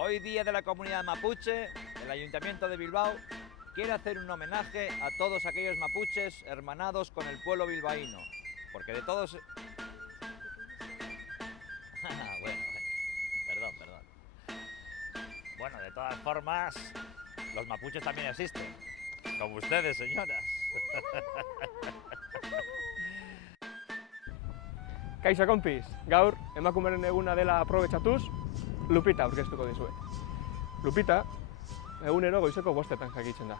Hoy día de la comunidad mapuche, el Ayuntamiento de Bilbao quiere hacer un homenaje a todos aquellos mapuches hermanados con el pueblo bilbaíno, porque de todos... bueno, perdón. Bueno, de todas formas, los mapuches también existen, como ustedes, señoras. Kaixo konpis, gaur emakumeren eguna dela aprobetxatuz, Lupita aurkeztuko dizuet. Lupita, egunero goizeko 5:00 jakitzen da.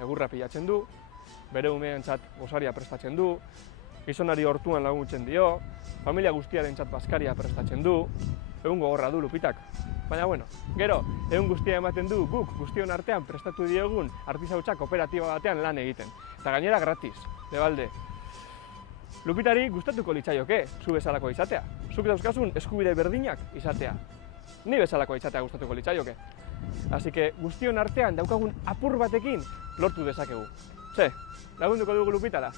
Egurra pilatzen du, bere umeentzat gosaria prestatzen du, gizonari hortuan laguntzen dio, familia guztiarentzat bazkaria prestatzen du, egun gogorra du Lupitak. Baina bueno, gero, egun guztia ematen du guk guztion artean prestatu diegun artisautza kooperatiba batean lan egiten. Eta gainera gratis, debalde. Lupitari gustatuko litzaioke, zu bezalako izatea. Zuk dauzkazun eskubide berdinak izatea. Ni bezalako izatea gustatuko litzaioke. Así que guztion artean daukagun apur batekin lortu dezakegu. Ze, lagunduko dugu Lupitara?